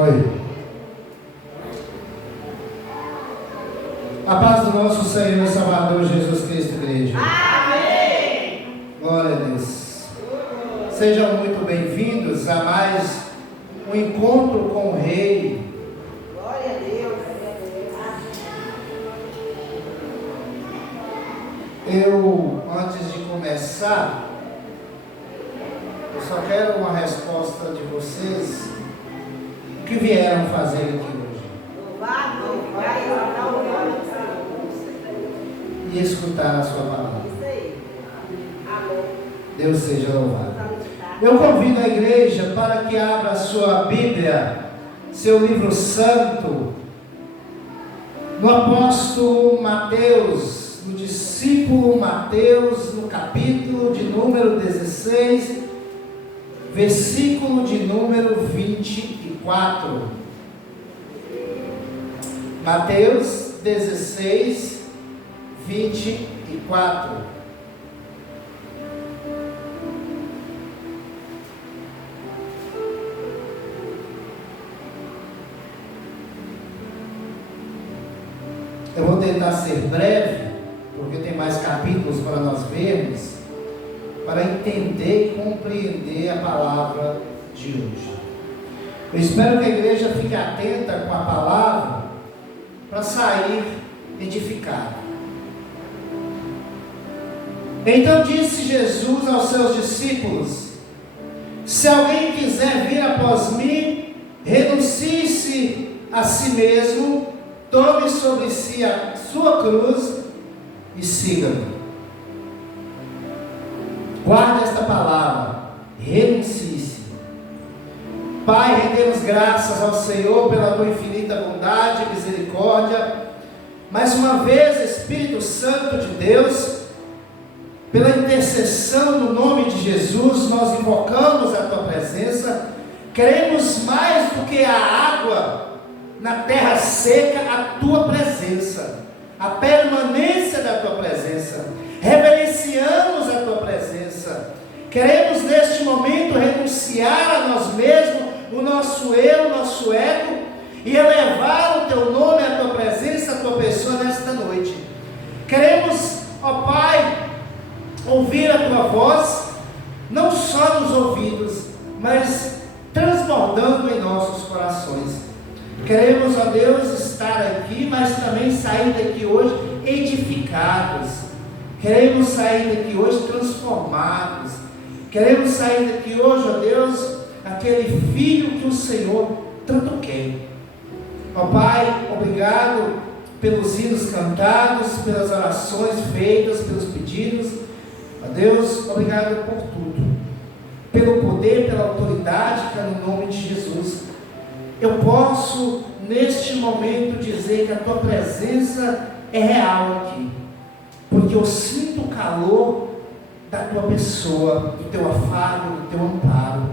Oi. A paz do nosso Senhor e Salvador Jesus Cristo, igreja. Amém. Glória a Deus. Sejam muito bem-vindos a mais um encontro com o Rei. Glória a Deus. Eu, antes de começar, eu só quero uma resposta de vocês. O que vieram fazer aqui hoje? Louvado vai exaltar o nome do Senhor. E escutar a sua palavra. Isso aí. Amém. Deus seja louvado. Eu convido a igreja para que abra a sua Bíblia, seu livro santo, no apóstolo Mateus, no discípulo Mateus, no capítulo de número 16, versículo de número 24. Mateus 16, 24. Eu vou tentar ser breve, porque tem mais capítulos para nós vermos, para entender e compreender a palavra de hoje. Eu espero que a igreja fique atenta com a palavra, para sair edificada. Então disse Jesus aos seus discípulos: se alguém quiser vir após mim, renuncie-se a si mesmo, tome sobre si a sua cruz e siga-me. Guarde esta palavra, renuncie-se. Pai, rendemos graças ao Senhor pela tua infinita bondade e misericórdia. Mais uma vez, Espírito Santo de Deus, pela intercessão no nome de Jesus, nós invocamos a tua presença. Queremos mais do que a água na terra seca, a tua presença, a permanência da tua presença. Reverenciamos a tua presença. Queremos neste momento renunciar a nós mesmos, o nosso eu, o nosso ego, e elevar o teu nome, a tua presença, a tua pessoa nesta noite. Queremos, ó Pai, ouvir a tua voz, não só nos ouvidos, mas transbordando em nossos corações. Queremos, ó Deus, estar aqui, mas também sair daqui hoje edificados. Queremos sair daqui hoje transformados. Queremos sair daqui hoje, ó Deus, aquele filho que o Senhor tanto quer. Ó Pai, obrigado pelos hinos cantados, pelas orações feitas, pelos pedidos. Ó Deus, obrigado por tudo, pelo poder, pela autoridade que é no nome de Jesus. Eu posso neste momento dizer que a tua presença é real aqui, porque eu sinto o calor da tua pessoa, do teu afago, do teu amparo,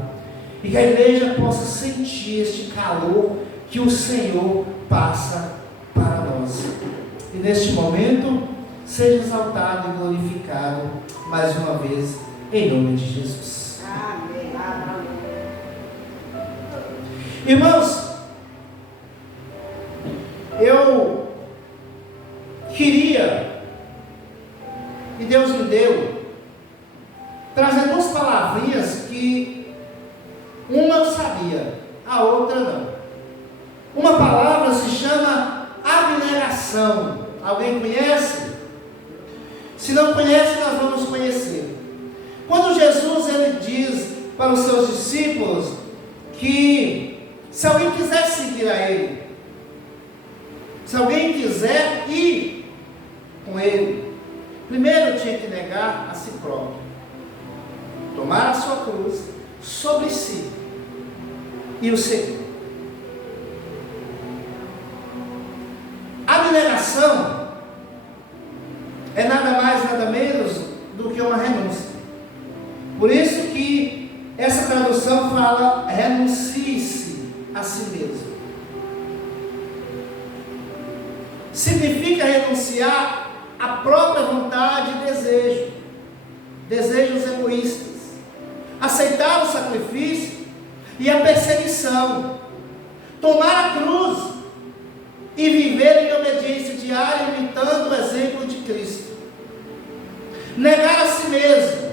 e que a igreja possa sentir este calor que o Senhor passa para nós. E neste momento, seja exaltado e glorificado mais uma vez, em nome de Jesus. Amém. Irmãos, eu queria, e Deus me deu, trazer duas palavrinhas que uma eu sabia, a outra não. Uma palavra se chama abnegação. Alguém conhece? Se não conhece, nós vamos conhecer. Quando Jesus ele diz para os seus discípulos que se alguém quiser seguir a Ele, se alguém quiser ir com Ele, primeiro tinha que negar a si próprio, tomar a sua cruz sobre si e o seguir. A abnegação é nada mais, nada menos do que uma renúncia. Por isso que essa tradução fala: renuncie-se a si mesmo. Significa renunciar à própria vontade e desejos egoístas, aceitar o sacrifício e a perseguição, tomar a cruz e viver em obediência diária, imitando o exemplo de Cristo. Negar a si mesmo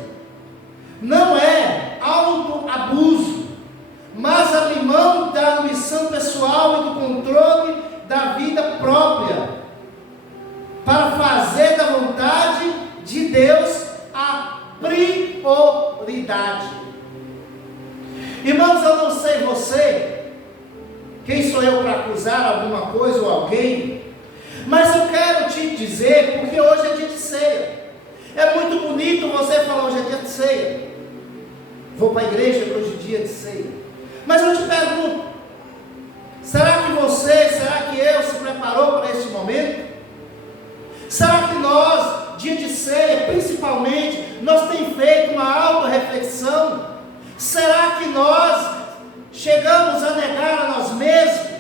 não é autoabuso, mas abrir mão da ambição pessoal e do controle da vida própria, para fazer da vontade de Deus a prioridade. Irmãos, eu não sei você, quem sou eu para acusar alguma coisa ou alguém, mas eu quero te dizer, porque hoje é dia de ceia. É muito bonito você falar hoje é dia de ceia. Vou para a igreja hoje é dia de ceia. Mas eu te pergunto, será que você, será que eu se preparou para este momento? Será que nós, dia de ceia, principalmente, nós temos feito uma auto-reflexão? Será que nós chegamos a negar a nós mesmos?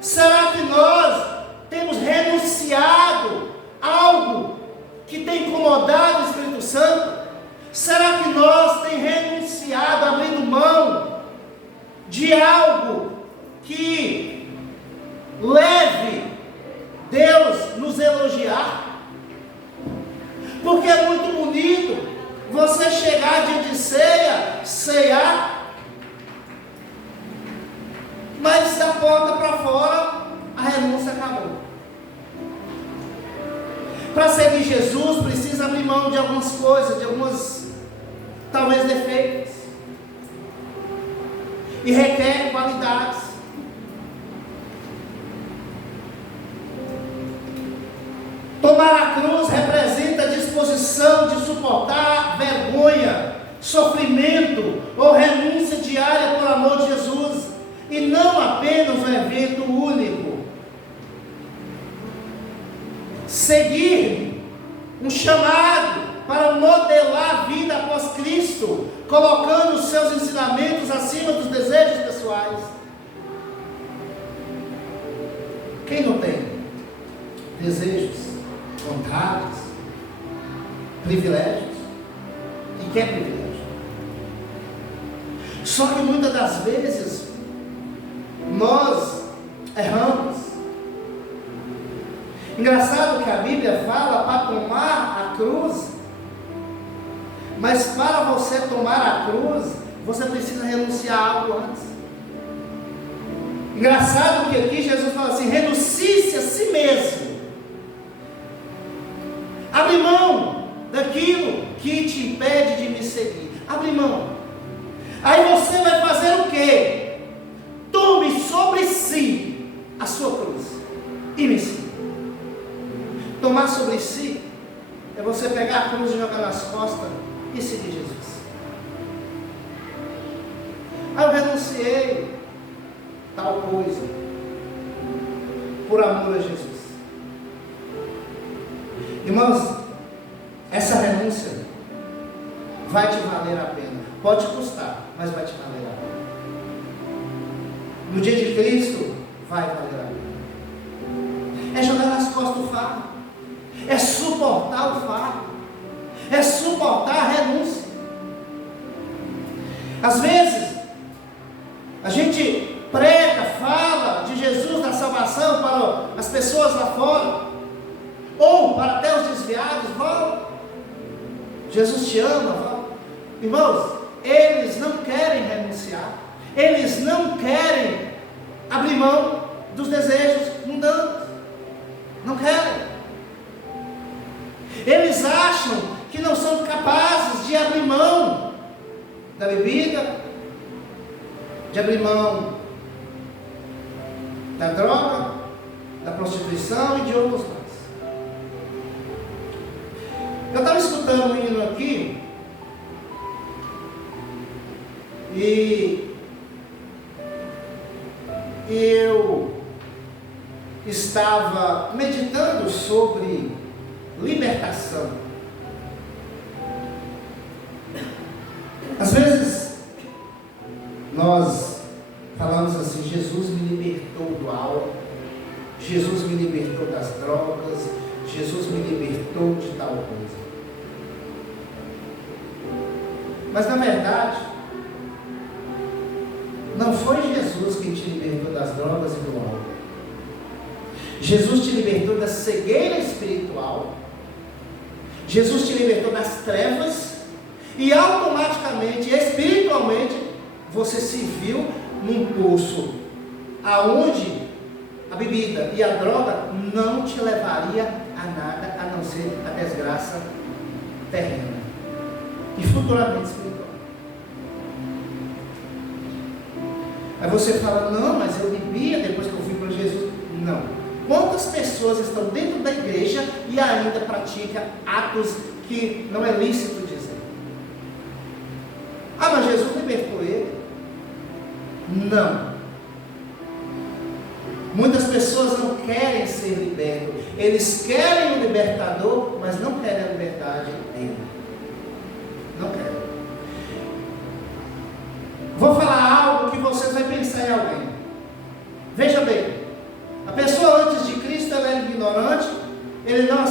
Será que nós temos renunciado a algo que tem incomodado o Espírito Santo? Será que nós temos renunciado, abrindo mão de algo que leve Deus nos elogiar? Porque é muito bonito você chegar dia de ceia, ceiar, mas da porta para fora a renúncia acabou. Para seguir Jesus precisa abrir mão de algumas coisas, de algumas talvez defeitos, e requer qualidades. Tomar a cruz representa a disposição de suportar vergonha, sofrimento ou renúncia diária por amor de Jesus, e não apenas um evento único. Seguir um chamado para modelar a vida após Cristo, colocando os seus ensinamentos acima dos desejos pessoais. Quem não tem desejos, vontades, privilégios? E quer privilégio? Só que muitas das vezes nós erramos. Engraçado que a Bíblia fala para tomar a cruz, mas para você tomar a cruz, você precisa renunciar a algo antes. Engraçado que aqui Jesus fala assim: renuncie-se a si mesmo. Abre mão daquilo que te impede de me seguir. Abre mão. Aí você vai fazer o quê? Tome sobre si a sua cruz e me siga. Tomar sobre si é você pegar a cruz e jogar nas costas e seguir Jesus. Aí eu renunciei tal coisa por amor a Jesus. Irmãos, essa renúncia vai te valer a pena. Pode custar, mas vai te valer a pena. No dia de Cristo, vai valer a pena. É jogar nas costas o fardo, é suportar o fardo, é suportar a renúncia. Às vezes, a gente prega, fala de Jesus, da salvação para as pessoas lá fora, ou para até os desviados, vão. Jesus te ama, vão. Irmãos, eles não querem renunciar, eles não querem abrir mão dos desejos mundanos, não querem. Eles acham que não são capazes de abrir mão da bebida, de abrir mão da droga, da prostituição e de outros mais. Eu estava escutando um menino aqui e eu estava meditando sobre libertação. Às vezes nós falamos assim: Jesus me libertou do álcool, Jesus me libertou das drogas, Jesus me libertou de tal coisa. Mas na verdade, Não foi Jesus quem te libertou das drogas e do álcool. Jesus te libertou da cegueira espiritual. Jesus te libertou das trevas. E automaticamente, espiritualmente, você se viu num poço aonde a bebida e a droga não te levaria a nada, a não ser a desgraça terrena e futuramente espiritual. Aí você fala, não, mas eu bebia depois que eu fui para Jesus. Não. Quantas pessoas estão dentro da igreja e ainda praticam atos que não é lícito dizer? Ah, mas Jesus libertou ele. Não. Muitas pessoas não querem ser libertos. Eles querem o libertador, mas não querem a liberdade dele. Não querem. Vou falar algo que vocês vão pensar em alguém. Veja bem, a pessoa antes de Cristo ela era ignorante, ele não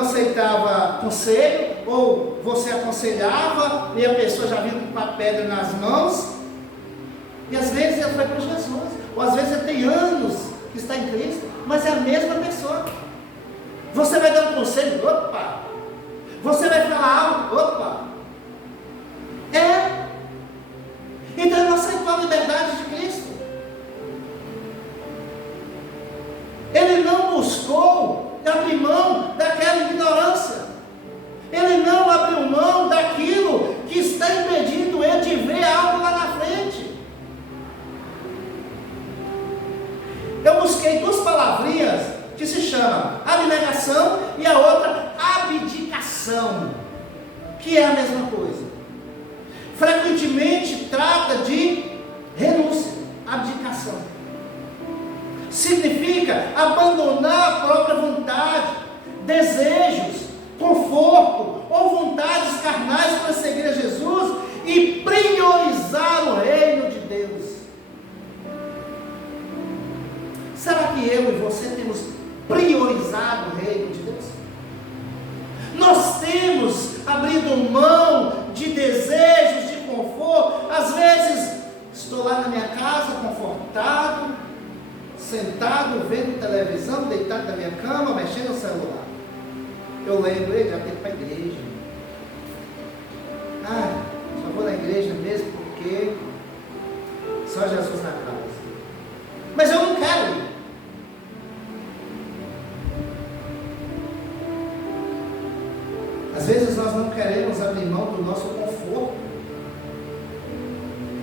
aceitava conselho, ou você aconselhava e a pessoa já vinha com a pedra nas mãos, e às vezes ela foi para Jesus, ou às vezes ele tem anos que está em Cristo, mas é a mesma pessoa. Você vai dar um conselho, opa! Você vai falar algo, opa! Então ele não aceitou a liberdade de Cristo. Ele não buscou abrir mão daquela ignorância. Ele não abriu mão daquilo que está impedindo ele de ver algo lá na frente. Eu busquei duas palavrinhas que se chamam abnegação e a outra abdicação, que é a mesma coisa. Frequentemente trata de renúncia, abdicação. Significa abandonar a própria vontade, desejos, conforto ou vontades carnais para seguir a Jesus e priorizar o reino de Deus. Será que eu e você temos priorizado o reino de Deus? Nós temos abrido mão de desejos, de conforto. Às vezes estou lá na minha casa, confortado, sentado, vendo televisão, deitado na minha cama, mexendo no celular. Eu lembro, ele já tem que ir para a igreja. Só vou na igreja mesmo porque só Jesus na casa. Mas eu não quero ir. Às vezes nós não queremos abrir mão do nosso conforto.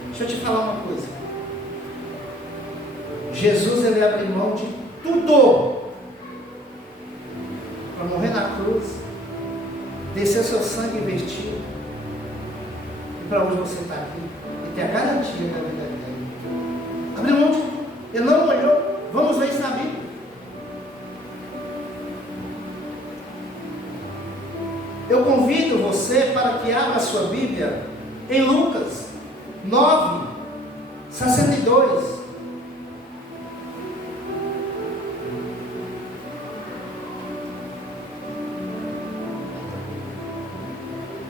Deixa eu te falar uma coisa. Jesus, ele abriu mão de tudo para morrer na cruz, descer seu sangue investido, e para hoje você está aqui e ter a garantia da vida dele. Abriu mão de tudo. Ele não olhou. Vamos ver isso na Bíblia. Eu convido você para que abra a sua Bíblia em Lucas 9, 62.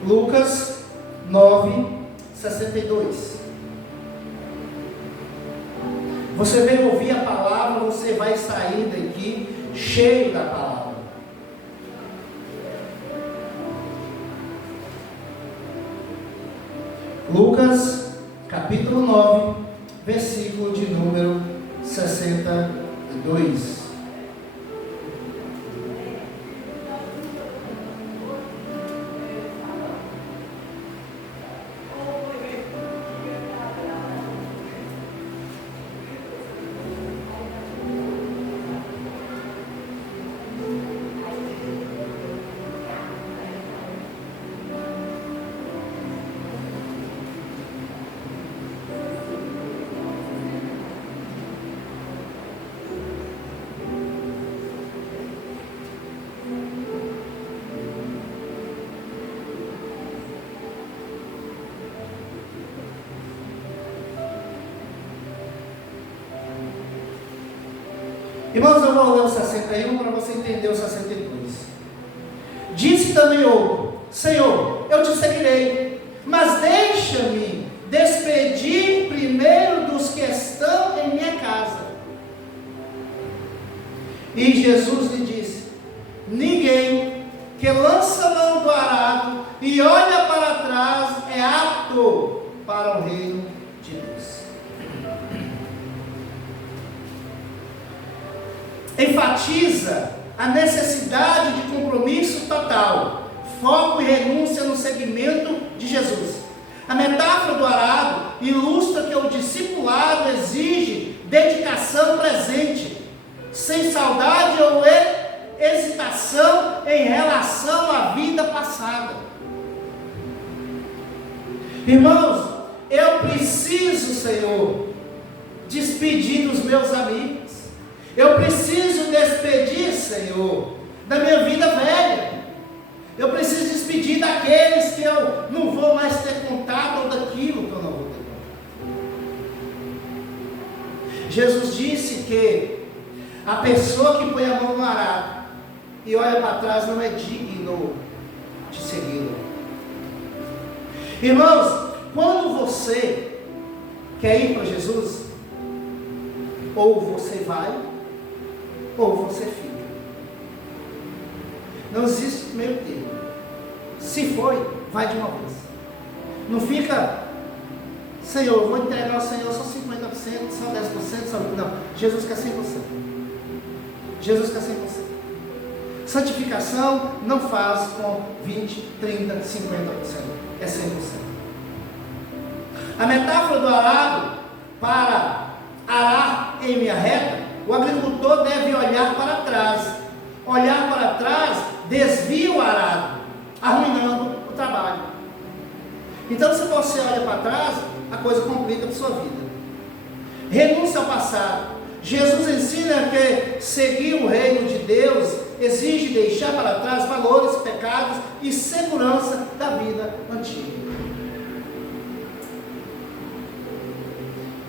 Lucas 9, 62. Você vem ouvir a palavra, você vai sair daqui cheio da palavra. Lucas, capítulo 9, versículo de número 62. Irmãos, eu vou ler o 61 para você entender o 62. Disse também outro: Senhor, eu te seguirei, mas deixa-me despedir primeiro dos que estão em minha casa. E Jesus lhe disse: ninguém que lança a mão do arado e olha para trás é apto para o reino de Deus. Enfatiza a necessidade de compromisso total, foco e renúncia no seguimento de Jesus. A metáfora do arado ilustra que o discipulado exige dedicação presente, sem saudade ou hesitação em relação à vida passada. Irmãos, eu preciso, Senhor, despedir dos meus amigos. Eu preciso despedir, Senhor, da minha vida velha. Eu preciso despedir daqueles que eu não vou mais ter contato, ou daquilo que eu não vou ter contato. Jesus disse que a pessoa que põe a mão no arado e olha para trás não é digno de segui-lo. Irmãos, quando você quer ir para Jesus, ou você vai, ou você fica. Não existe meio termo. Se foi, vai de uma vez. Não fica, Senhor, eu vou entregar ao Senhor só 50%, só 10%, só... Não, Jesus quer 100%. Jesus quer 100%. Santificação não faz com 20, 30, 50%. É 100%. A metáfora do arado, para arar em minha reta, o agricultor deve olhar para trás. Olhar para trás desvia o arado, arruinando o trabalho. Então, se você olha para trás, a coisa complica a sua vida. Renúncia ao passado. Jesus ensina que seguir o reino de Deus exige deixar para trás valores, pecados e segurança da vida antiga.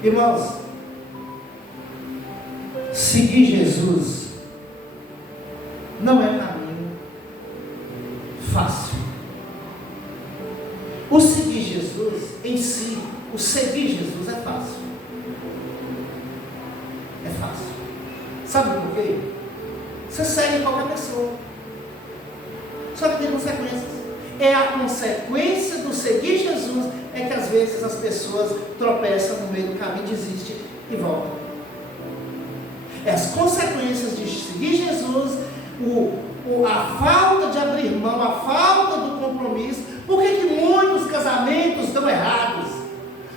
Irmãos, seguir Jesus não é caminho fácil. O seguir Jesus em si, o seguir Jesus é fácil. É fácil. Sabe por quê? Você segue qualquer pessoa. Só que tem consequências. É a consequência do seguir Jesus é que às vezes as pessoas tropeçam no meio do caminho, desistem e voltam. É as consequências de seguir Jesus, a falta de abrir mão, a falta do compromisso. Por que muitos casamentos dão errados?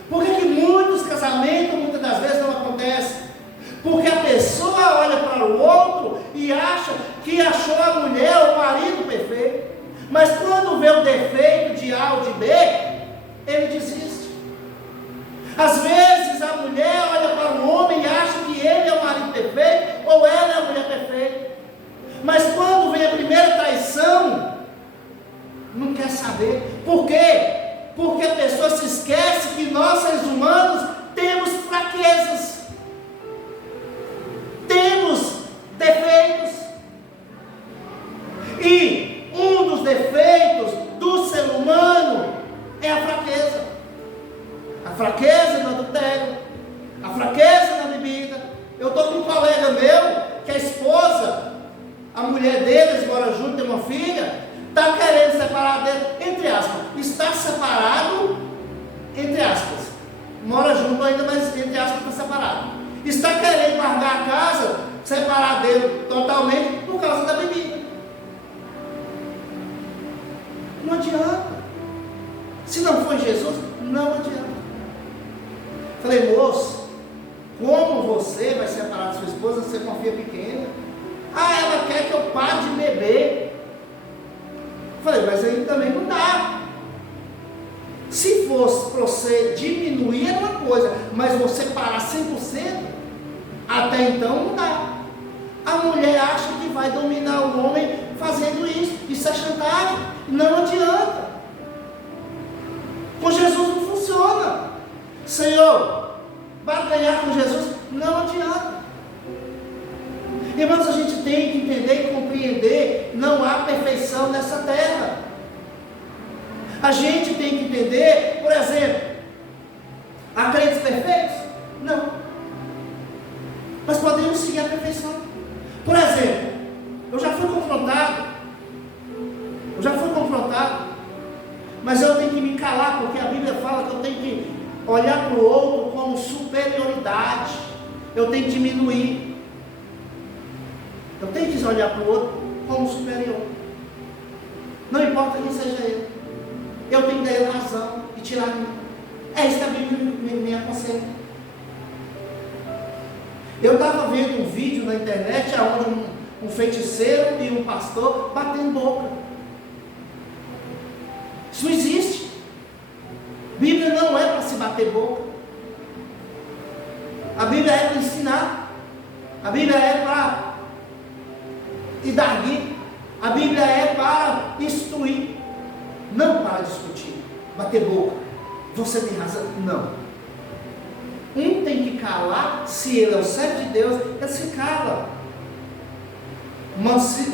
Por que muitos casamentos muitas das vezes não acontecem? Porque a pessoa olha para o outro e acha que achou a mulher ou o marido perfeito, mas quando vê o defeito de A ou de B, ele desiste. Às vezes a mulher olha para o homem e acha que ele é o marido perfeito ou ela é a mulher perfeita, mas quando vem a primeira traição, não quer saber. Por quê? Porque a pessoa se esquece que nós, seres humanos, temos fraquezas, temos defeitos, e um dos defeitos do ser humano é a fraqueza. A fraqueza no adultério, a fraqueza na bebida. Eu estou com um colega meu, que a esposa, a mulher dele, eles moram juntos, tem uma filha, está querendo separar dele, entre aspas, está separado, entre aspas, mora junto ainda, mas entre aspas está separado, está querendo largar a casa, separar dele totalmente, por causa da bebida. Não adianta. Se não for Jesus, não adianta. Falei, moço, como você vai separar da sua esposa, você com uma filha pequena? Ah, ela quer que eu pare de beber. Falei, mas aí também não dá. Se fosse para você diminuir é uma coisa, mas você parar 100%, até então não dá. A mulher acha que vai dominar o homem fazendo isso. Isso é chantagem. Não adianta. Com Jesus não funciona. Senhor, vai ganhar com Jesus? Não adianta. Irmãos, a gente tem que entender e compreender, não há perfeição nessa terra. A gente tem que entender Mas eu tenho que me calar, porque a Bíblia fala que eu tenho que olhar para o outro como superioridade. Eu tenho que diminuir. Eu tenho que olhar para o outro como superior. Não importa quem seja ele. Eu tenho que dar ele razão e tirar de mim. É isso que a Bíblia me aconselha. Eu estava vendo um vídeo na internet onde um feiticeiro e um pastor batendo boca. Isso não existe. Bíblia não é para se bater boca. A Bíblia é para ensinar. A Bíblia é para te dar guia. A Bíblia é para instruir, não para discutir, bater boca. Você tem razão? Não. Um tem que calar. Se ele é o servo de Deus, ele se cala. Mansou,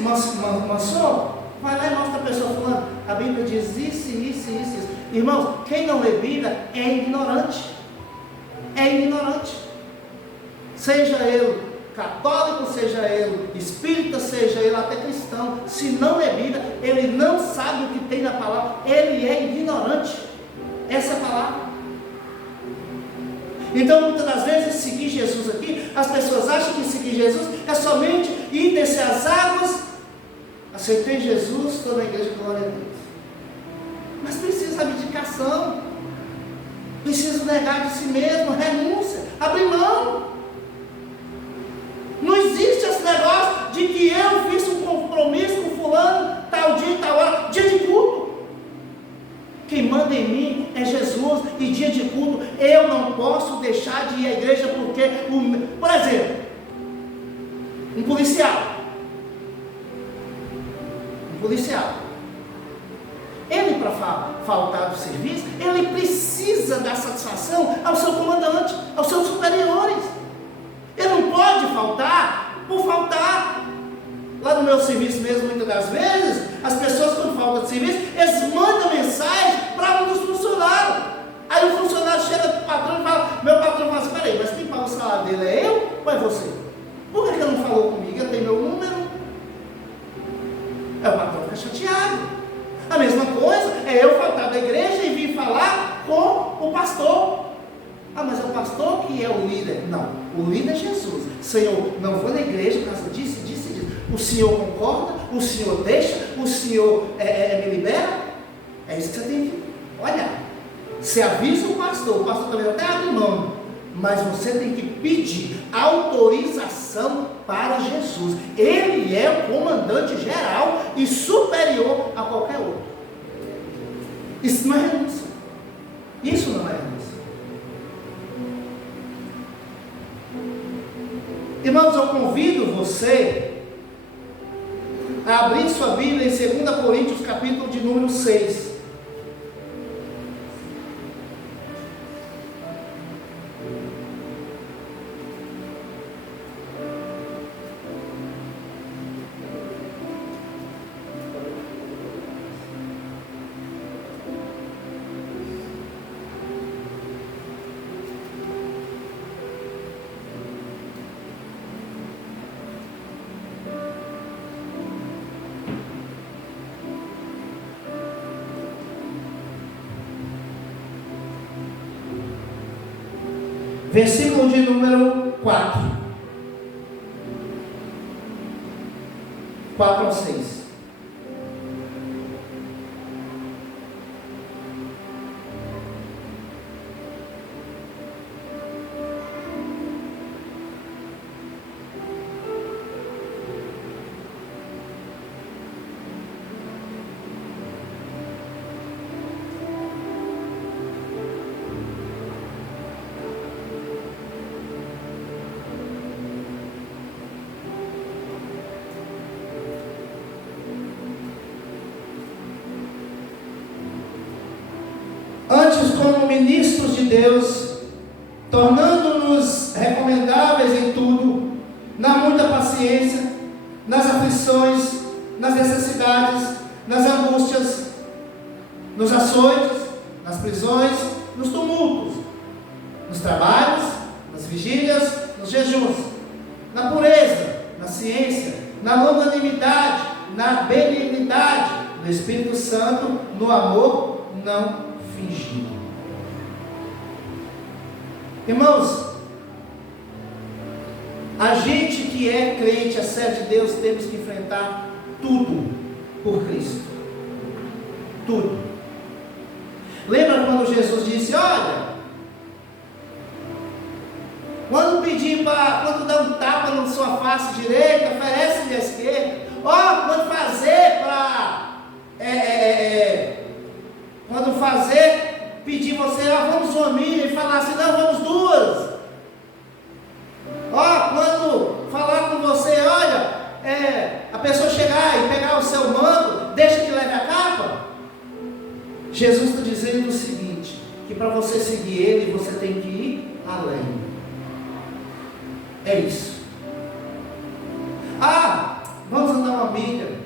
vai lá e mostra a pessoa falando, a Bíblia diz isso. Irmãos, quem não lê Bíblia é ignorante. É ignorante. Seja ele católico, seja ele espírita, seja ele até cristão, se não lê Bíblia, ele não sabe o que tem na palavra, ele é ignorante. Essa é a palavra. Então, muitas das vezes, seguir Jesus aqui, as pessoas acham que seguir Jesus é somente ir descer as águas. Aceitei Jesus, estou na igreja, glória a Deus. Mas precisa de abdicação, precisa negar de si mesmo, renúncia, abrir mão. Não existe esse negócio de que eu fiz um compromisso com fulano, tal dia, tal hora, dia de culto. Quem manda em mim é Jesus, e dia de culto eu não posso deixar de ir à igreja, porque, por exemplo, um policial, ele para faltar do serviço, ele precisa dar satisfação ao seu comandante, aos seus superiores. Ele não pode faltar por faltar. Lá no meu serviço mesmo, muitas das vezes, as pessoas quando faltam de serviço, eles mandam mensagem para um dos funcionários. Aí o funcionário chega para o patrão e fala, meu patrão fala assim, peraí, mas quem paga o salário dele é eu ou é você? Por que ele não falou comigo? Ele tem meu número. Aí o patrão fica chateado. A mesma coisa é eu faltar da igreja e vir falar com o pastor. Ah, mas é o pastor que é o líder. Não, o líder é Jesus. Senhor, não vou na igreja por causa disso. O Senhor concorda? O Senhor deixa? O Senhor me libera? É isso que você tem que olhar. Você avisa o pastor também até abre mão, mas você tem que pedir autorização para Jesus. Ele é o comandante geral e superior a qualquer outro. Isso não é renúncia. Isso não é renúncia. Irmãos, eu convido você a abrir sua Bíblia em 2 Coríntios, capítulo de número 6. Versículo de número 4 ao 6. Antes, como ministros de Deus, tornando-nos recomendáveis em tudo, na muita paciência, nas aflições, nas necessidades, nas angústias, nos açoites, nas prisões, nos tumultos, nos trabalhos, nas vigílias, nos jejuns, na pureza, na ciência, na longanimidade, na benignidade, no Espírito Santo, no amor, não fingido. Irmãos, a gente que é crente, a servo de Deus, temos que enfrentar tudo por Cristo. Tudo. Lembra quando Jesus disse: olha, quando dá um tapa na sua face direita, oferece-lhe a esquerda. Quando pedir você, vamos uma milha, e falar assim, não, vamos duas. Quando falar com você, olha, a pessoa chegar e pegar o seu manto, deixa que leve a capa. Jesus está dizendo o seguinte, que para você seguir Ele, você tem que ir além. É isso. Vamos andar uma milha.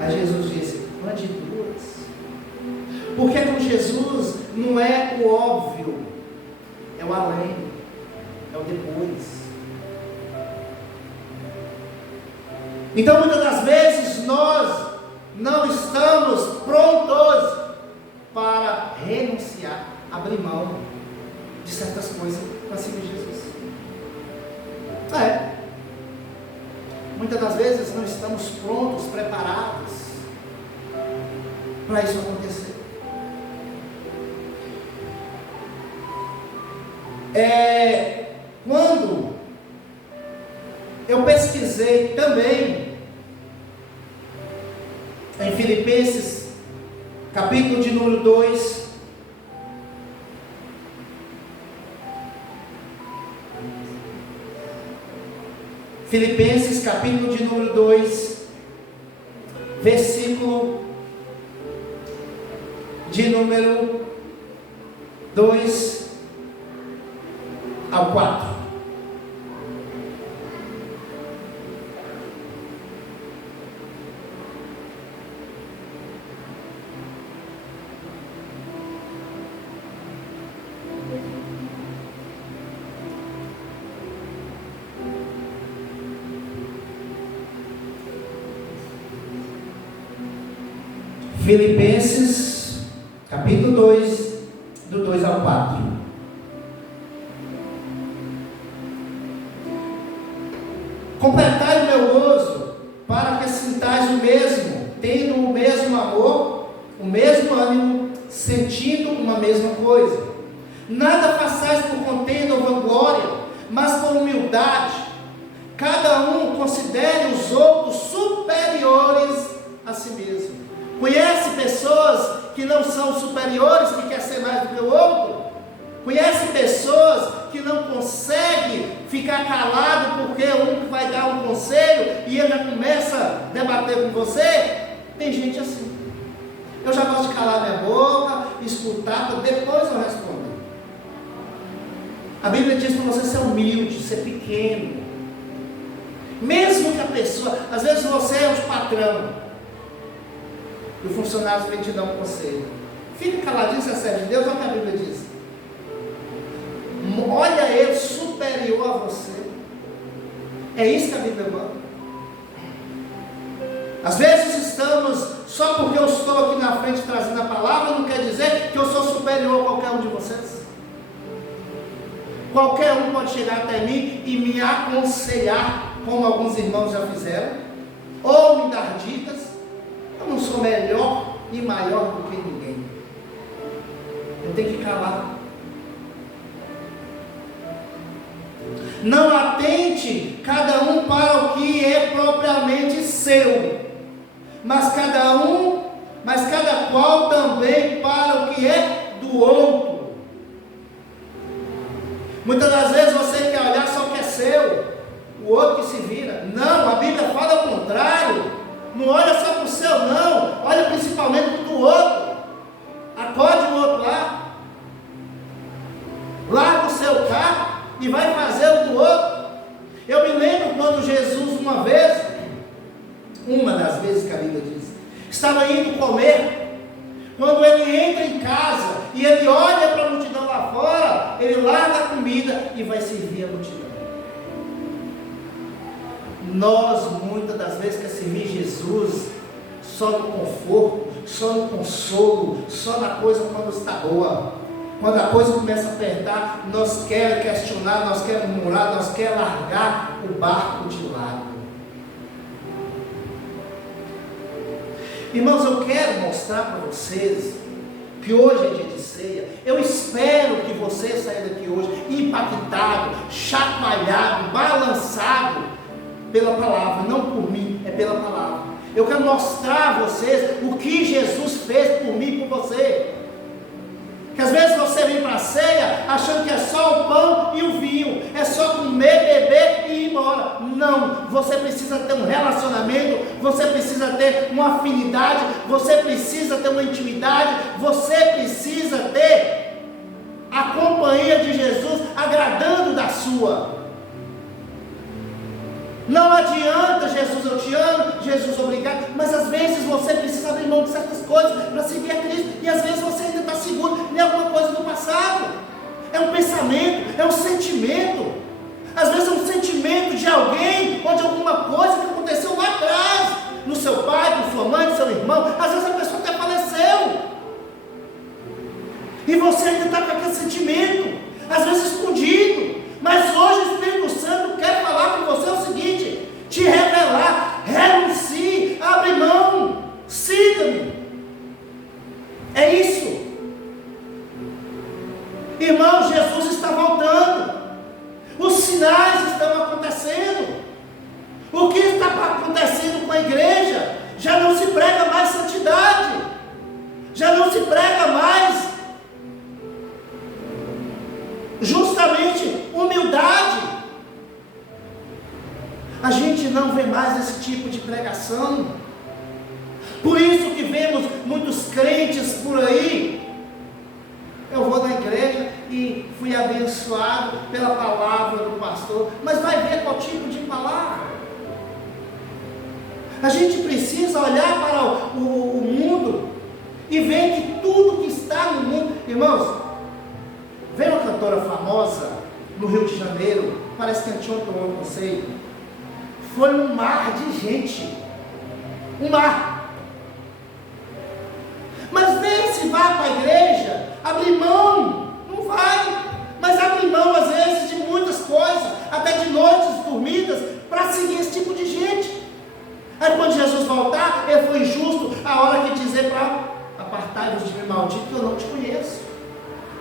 Aí Jesus disse, ande duas. Porque com Jesus não é o óbvio, é o além, é o depois. Então muitas das vezes nós não estamos prontos para renunciar, abrir mão de certas coisas para seguir Jesus. Muitas das vezes não estamos prontos, preparados para isso acontecer. Quando eu pesquisei também em Filipenses, capítulo de número 2, Filipenses, capítulo de número 2, versículo de número 2 ao 4. Filipenses, capítulo 2, do 2 ao 4. Completai o meu gozo, para que sintais o mesmo, tendo o mesmo amor, o mesmo ânimo, sentindo uma mesma coisa. Nada façais por contenda ou vanglória, mas por humildade. Cada um considere os outros superiores a si mesmo. Conhece pessoas que não são superiores, que quer ser mais do que o outro? Conhece pessoas que não conseguem ficar calado porque um vai dar um conselho e ele já começa a debater com você? Tem gente assim. Eu já gosto de calar minha boca, escutar, para depois eu responder. A Bíblia diz para você ser humilde, ser pequeno. Mesmo que a pessoa, às vezes você é o patrão, e o funcionário vem te dar um conselho. Fica caladinho, se é sério de Deus, olha o que a Bíblia diz. Olha ele superior a você. É isso que a Bíblia manda. Às vezes estamos, só porque eu estou aqui na frente trazendo a palavra, não quer dizer que eu sou superior a qualquer um de vocês. Qualquer um pode chegar até mim e me aconselhar, como alguns irmãos já fizeram, ou me dar dicas. Eu não sou melhor e maior do que ninguém. Eu tenho que calar. Não atente cada um para o que é propriamente seu, mas cada qual também para o que é do outro. Muitas das vezes você quer olhar só o que é seu, o outro que se vira. Não, a Bíblia fala o contrário. Não olha só para o seu, não. Olha principalmente para o do outro. Acorde o outro lá. Larga o seu carro e vai fazer o do outro. Eu me lembro quando Jesus uma das vezes que a Bíblia diz, estava indo comer. Quando ele entra em casa e ele olha para a multidão lá fora, ele larga a comida e vai servir a multidão. Nós, muitas das vezes, quer servir Jesus só no conforto, só no consolo, só na coisa quando está boa. Quando a coisa começa a apertar, nós queremos questionar, nós queremos murmurar, nós queremos largar o barco de lado. Irmãos, eu quero mostrar para vocês que hoje é dia de ceia. Eu espero que você saia daqui hoje impactado, chacoalhado, balançado pela palavra, não por mim, é pela palavra. Eu quero mostrar a vocês o que Jesus fez por mim e por você. Que às vezes você vem para a ceia achando que é só o pão e o vinho, é só comer, beber e ir embora. Não, você precisa ter um relacionamento, você precisa ter uma afinidade, você precisa ter uma intimidade, você precisa ter a companhia de Jesus agradando da sua. Não adianta Jesus, eu te amo, Jesus, obrigado, mas às vezes você precisa abrir mão de certas coisas para seguir a Cristo, e às vezes você ainda está seguro em alguma coisa do passado. É um pensamento, é um sentimento, às vezes é um sentimento de alguém ou de alguma coisa que aconteceu lá atrás, no seu pai, com sua mãe, com seu irmão. Às vezes a pessoa até faleceu, e você ainda está com aquele sentimento, às vezes escondido. Mas hoje o Espírito Santo quer falar com você o seguinte: te revelar, renuncie, abre mão, siga-me. É isso. Irmão, Jesus está voltando, os sinais estão acontecendo. O que está acontecendo com a igreja? Já não se prega mais santidade, já não se prega mais justamente humildade. A gente não vê mais esse tipo de pregação. Por isso que vemos muitos crentes por aí: eu vou na igreja e fui abençoado pela palavra do pastor, mas vai ver qual tipo de palavra. A gente precisa olhar para o mundo e ver que tudo que está no mundo, irmãos, veio uma cantora famosa no Rio de Janeiro, parece que anteontem, não sei, foi um mar de gente, um mar. Mas nem se vai para a igreja, abrir mão, não vai, mas abre mão às vezes de muitas coisas, até de noites dormidas, para seguir esse tipo de gente. Aí quando Jesus voltar, ele foi justo a hora que dizer para apartai-vos de mim, maldito, que eu não te conheço.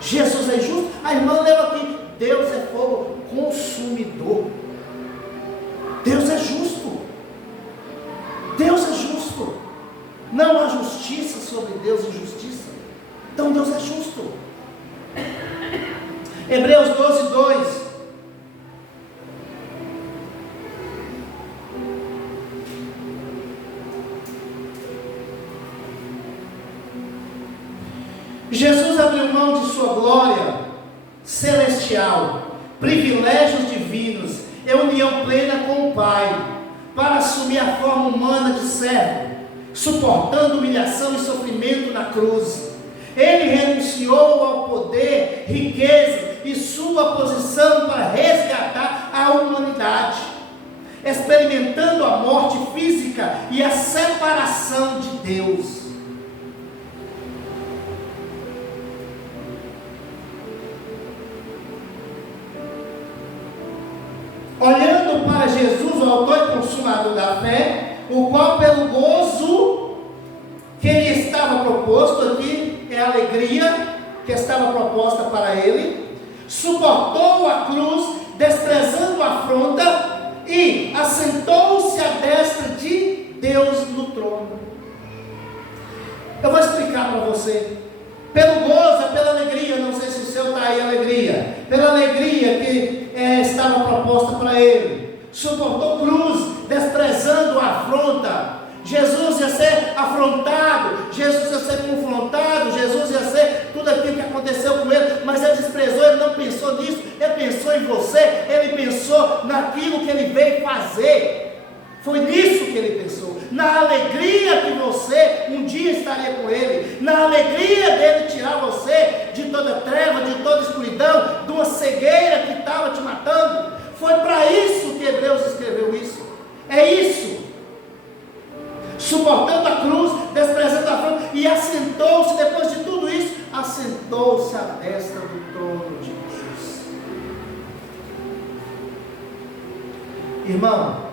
Jesus é justo. A irmã leu aqui: Deus é fogo consumidor. Deus é justo. Deus é justo. Não há justiça sobre Deus, injustiça. Então Deus é justo. Hebreus 12:2. Jesus abriu mão de sua glória celestial, privilégios divinos e união plena com o Pai, para assumir a forma humana de servo, suportando humilhação e sofrimento na cruz. Ele renunciou ao poder, riqueza e sua posição para resgatar a humanidade, experimentando a morte física e a separação de Deus. Olhando para Jesus, o autor e consumador da fé, o qual pelo gozo que lhe estava proposto, aqui é a alegria que estava proposta para ele, suportou a cruz, desprezando a afronta, e assentou-se à destra de Deus no trono. Eu vou explicar para você. Pelo gozo, pela alegria, não sei se o seu está aí, alegria, pela alegria que estava proposta para ele, suportou cruz, desprezando a afronta. Jesus ia ser afrontado, Jesus ia ser confrontado, Jesus ia ser tudo aquilo que aconteceu com ele, mas ele desprezou, ele não pensou nisso, ele pensou em você, ele pensou naquilo que ele veio fazer. Foi nisso que ele pensou, na alegria que você um dia estaria com ele, na alegria dele tirar você de toda treva, de toda escuridão, de uma cegueira que estava te matando. Foi para isso que Hebreus escreveu isso. É isso. suportando a cruz, desprezando a fama, e assentou-se, depois de tudo isso, assentou-se à destra do trono de Deus. Irmão,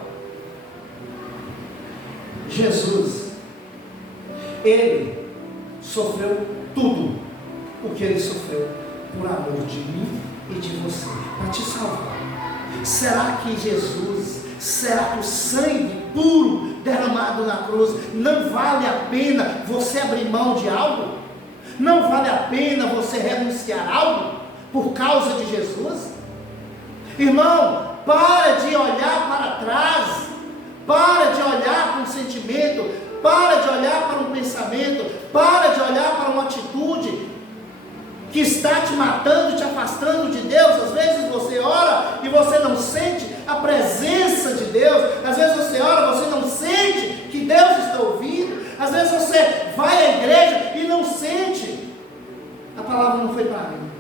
Jesus, Ele sofreu tudo o que Ele sofreu por amor de mim e de você, para te salvar. Será que Jesus, será que o sangue puro derramado na cruz não vale a pena você abrir mão de algo? Não vale a pena você renunciar a algo por causa de Jesus? Irmão, para de olhar para trás, para de olhar para um sentimento, para de olhar para um pensamento, para de olhar para uma atitude que está te matando, te afastando de Deus. Às vezes você ora e você não sente a presença de Deus. Às vezes você ora e você não sente que Deus está ouvindo. Às vezes você vai à igreja e não sente. A palavra não foi para mim.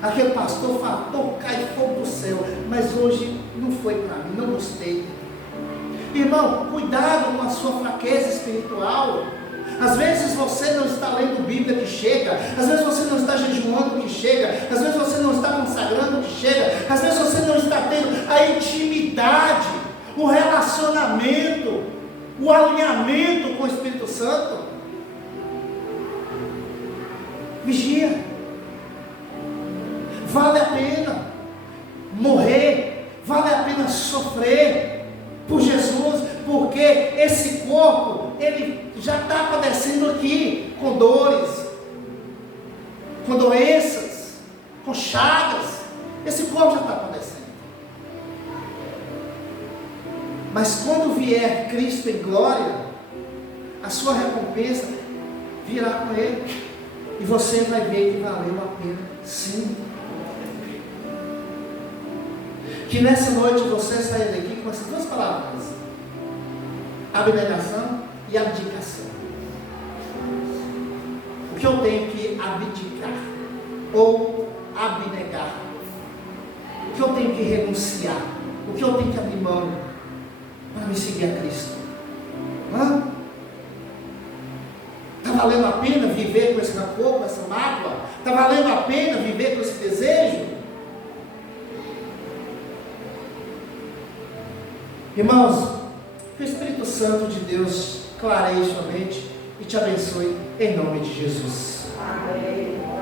Aquele pastor falou, cai fogo do céu, mas hoje não foi para mim, não gostei. Irmão, cuidado com a sua fraqueza espiritual. Às vezes você não está lendo Bíblia que chega, às vezes você não está jejuando que chega, às vezes você não está consagrando que chega, às vezes você não está tendo a intimidade, o relacionamento, o alinhamento com o Espírito Santo. Vigia. Vale a pena morrer, vale a pena sofrer por Jesus, porque esse corpo, ele já está padecendo aqui, com dores, com doenças, com chagas. Esse corpo já está padecendo. Mas quando vier Cristo em glória, a sua recompensa virá com Ele, e você vai ver que valeu a pena, sim. Que nessa noite você saia daqui com essas duas palavras: abnegação e abdicação. O que eu tenho que abdicar ou abnegar? O que eu tenho que renunciar? O que eu tenho que abrir mão para me seguir a Cristo? Está valendo a pena viver com esse rancor, com essa mágoa? Está valendo a pena viver com esse desejo? Irmãos, que o Espírito Santo de Deus clareie sua mente e te abençoe em nome de Jesus. Amém.